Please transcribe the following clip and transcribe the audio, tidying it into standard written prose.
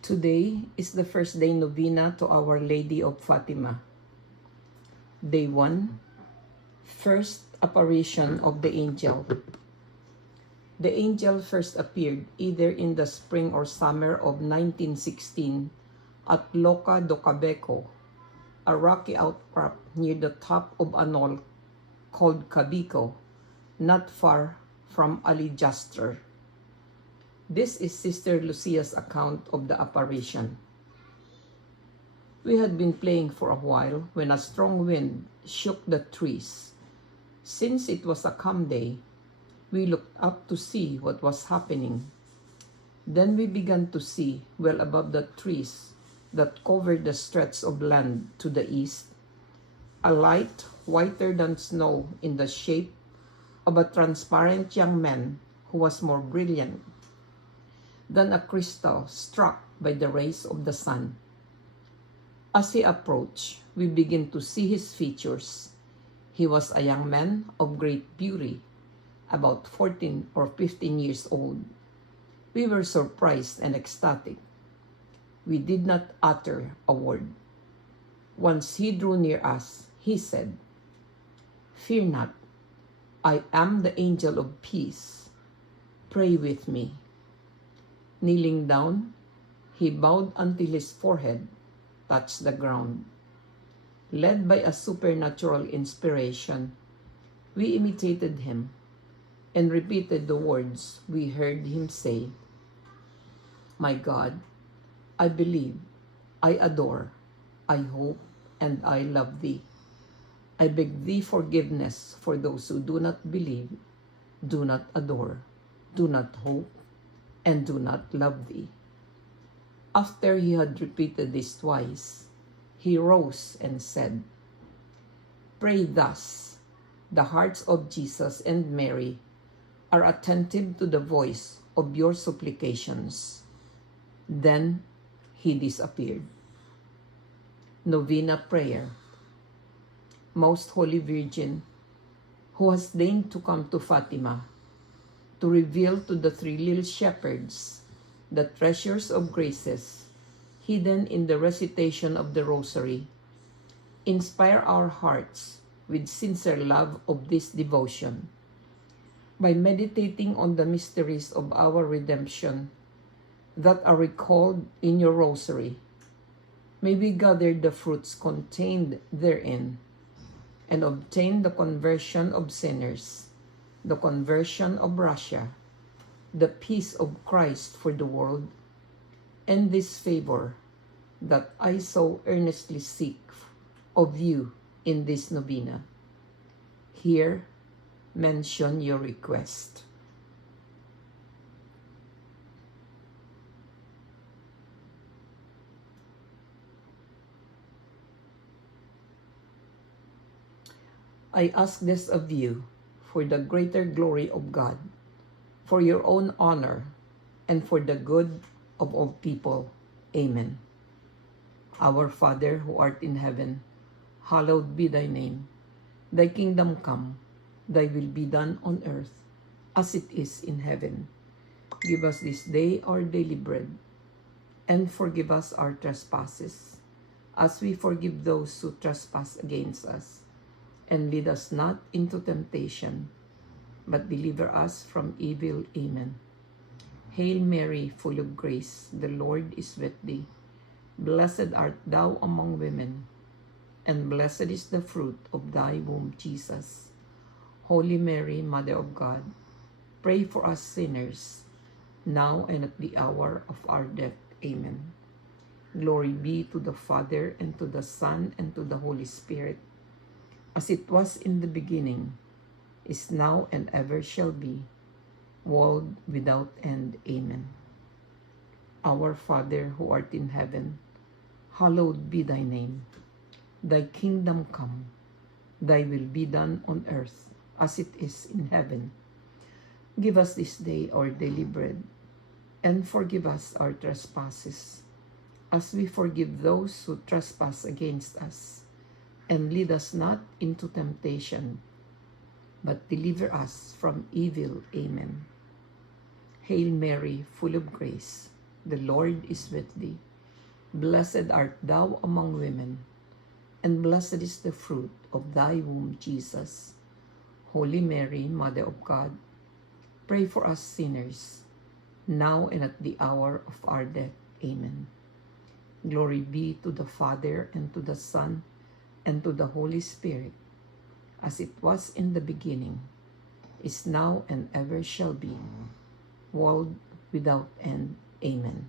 Today is the first day novena to Our Lady of Fatima. Day 1, First Apparition of the Angel. The angel first appeared either in the spring or summer of 1916 at Loca do Cabeco, a rocky outcrop near the top of a knoll called Cabico, not far from Alijastra. This is Sister Lucia's account of the apparition. We had been playing for a while when a strong wind shook the trees. Since it was a calm day, we looked up to see what was happening. Then we began to see, well above the trees that covered the stretch of land to the east, a light whiter than snow in the shape of a transparent young man who was more brilliant than a crystal struck by the rays of the sun. As he approached, we began to see his features. He was a young man of great beauty, about 14 or 15 years old. We were surprised and ecstatic. We did not utter a word. Once he drew near us, he said, "Fear not, I am the angel of peace. Pray with me." Kneeling down, he bowed until his forehead touched the ground. Led by a supernatural inspiration, we imitated him and repeated the words we heard him say. "My God, I believe, I adore, I hope, and I love thee. I beg thee forgiveness for those who do not believe, do not adore, do not hope, and do not love thee." After he had repeated this twice, he rose and said, "Pray thus. The hearts of Jesus and Mary are attentive to the voice of your supplications." Then he disappeared. Novena Prayer. Most Holy Virgin, who has deigned to come to Fatima, to reveal to the three little shepherds the treasures of graces hidden in the recitation of the Rosary, inspire our hearts with sincere love of this devotion. By meditating on the mysteries of our redemption that are recalled in your Rosary, may we gather the fruits contained therein and obtain the conversion of sinners, the conversion of Russia, the peace of Christ for the world, and this favor that I so earnestly seek of you in this novena. Here, mention your request. I ask this of you for the greater glory of God, for your own honor, and for the good of all people. Amen. Our Father who art in heaven, hallowed be thy name. Thy kingdom come, thy will be done on earth as it is in heaven. Give us this day our daily bread, and forgive us our trespasses, as we forgive those who trespass against us. And lead us not into temptation, but deliver us from evil. Amen. Hail Mary, full of grace, the Lord is with thee. Blessed art thou among women, and blessed is the fruit of thy womb, Jesus. Holy Mary, Mother of God, pray for us sinners, now and at the hour of our death. Amen. Glory be to the Father, and to the Son, and to the Holy Spirit, as it was in the beginning, is now, and ever shall be, world without end. Amen. Our Father who art in heaven, hallowed be thy name. Thy kingdom come, thy will be done on earth as it is in heaven. Give us this day our daily bread, and forgive us our trespasses, as we forgive those who trespass against us. And lead us not into temptation, but deliver us from evil. Amen. Hail Mary, full of grace, The Lord is with thee. Blessed art thou among women, and blessed is the fruit of thy womb, Jesus. Holy Mary, Mother of God, pray for us sinners, now and at the hour of our death. Amen. Glory be to the Father, and to the Son, and to the Holy Spirit, as it was in the beginning, is now, and ever shall be, world without end. Amen.